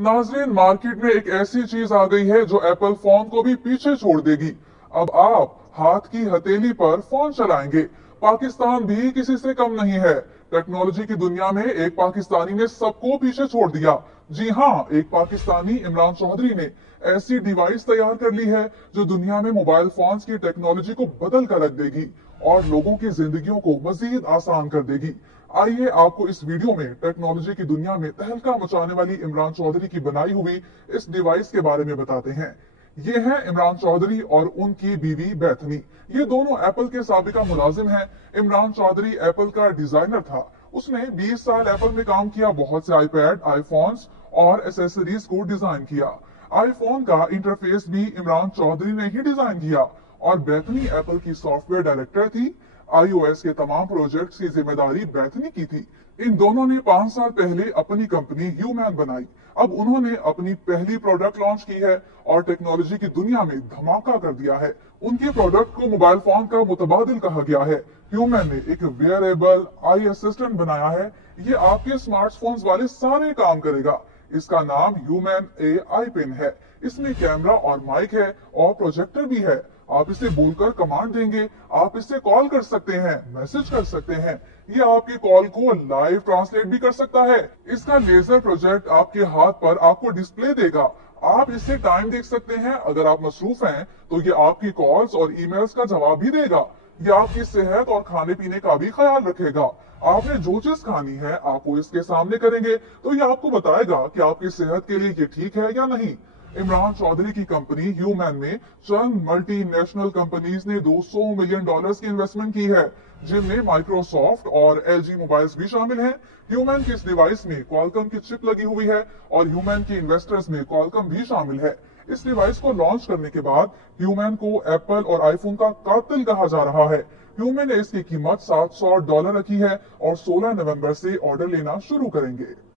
नाज़रीन, मार्केट में एक ऐसी चीज आ गई है जो एप्पल फोन को भी पीछे छोड़ देगी। अब आप हाथ की हथेली पर फोन चलाएंगे। पाकिस्तान भी किसी से कम नहीं है। टेक्नोलॉजी की दुनिया में एक पाकिस्तानी ने सबको पीछे छोड़ दिया। जी हाँ, एक पाकिस्तानी इमरान चौधरी ने ऐसी डिवाइस तैयार कर ली है जो दुनिया में मोबाइल फोन्स की टेक्नोलॉजी को बदल कर रख देगी और लोगों की जिंदगियों को मजीद आसान कर देगी। आइए आपको इस वीडियो में टेक्नोलॉजी की दुनिया में तहलका मचाने वाली इमरान चौधरी की बनाई हुई इस डिवाइस के बारे में बताते हैं। ये हैं इमरान चौधरी और उनकी बीवी बैथनी। ये दोनों एप्पल के साबिका मुलाजिम हैं। इमरान चौधरी एप्पल का डिजाइनर था। उसने 20 साल एप्पल में काम किया, बहुत से आईपैड, आईफोन्स और एसेसरीज को डिजाइन किया। आईफोन का इंटरफेस भी इमरान चौधरी ने ही डिजाइन किया और बैथनी एप्पल की सॉफ्टवेयर डायरेक्टर थी। iOS के तमाम प्रोजेक्ट्स की जिम्मेदारी बैथनी की थी। इन दोनों ने 5 साल पहले अपनी कंपनी ह्यूमन बनाई। अब उन्होंने अपनी पहली प्रोडक्ट लॉन्च की है और टेक्नोलॉजी की दुनिया में धमाका कर दिया है। उनके प्रोडक्ट को मोबाइल फोन का मुतबादिल कहा गया है। ह्यूमन ने एक वेयरेबल आई असिस्टेंट बनाया है। ये आपके स्मार्टफोन्स वाले सारे काम करेगा। इसका नाम ह्यूमन AI पिन है। इसमें कैमरा और माइक है और प्रोजेक्टर भी है। आप इसे बोलकर कमांड देंगे, आप इससे कॉल कर सकते हैं, मैसेज कर सकते हैं। ये आपके कॉल को लाइव ट्रांसलेट भी कर सकता है। इसका लेजर प्रोजेक्ट आपके हाथ पर आपको डिस्प्ले देगा। आप इससे टाइम देख सकते हैं। अगर आप मसरूफ हैं तो ये आपकी कॉल्स और ईमेल्स का जवाब भी देगा। ये आपकी सेहत और खाने पीने का भी ख्याल रखेगा। आपने जो चीज खानी है आप वो इसके सामने करेंगे तो ये आपको बताएगा कि आपकी सेहत के लिए ये ठीक है या नहीं। इमरान चौधरी की कंपनी ह्यूमन में चंद मल्टीनेशनल कंपनीज ने $200 मिलियन की इन्वेस्टमेंट की है, जिनमें माइक्रोसॉफ्ट और LG मोबाइल्स भी शामिल हैं। ह्यूमन की इस डिवाइस में क्वालकॉम की चिप लगी हुई है और ह्यूमन के इन्वेस्टर्स में क्वालकॉम भी शामिल है। इस डिवाइस को लॉन्च करने के बाद ह्यूमन को एप्पल और आईफोन का कातिल कहा जा रहा है। ह्यूमन ने इसकी कीमत $700 रखी है और 16 नवंबर से ऑर्डर लेना शुरू करेंगे।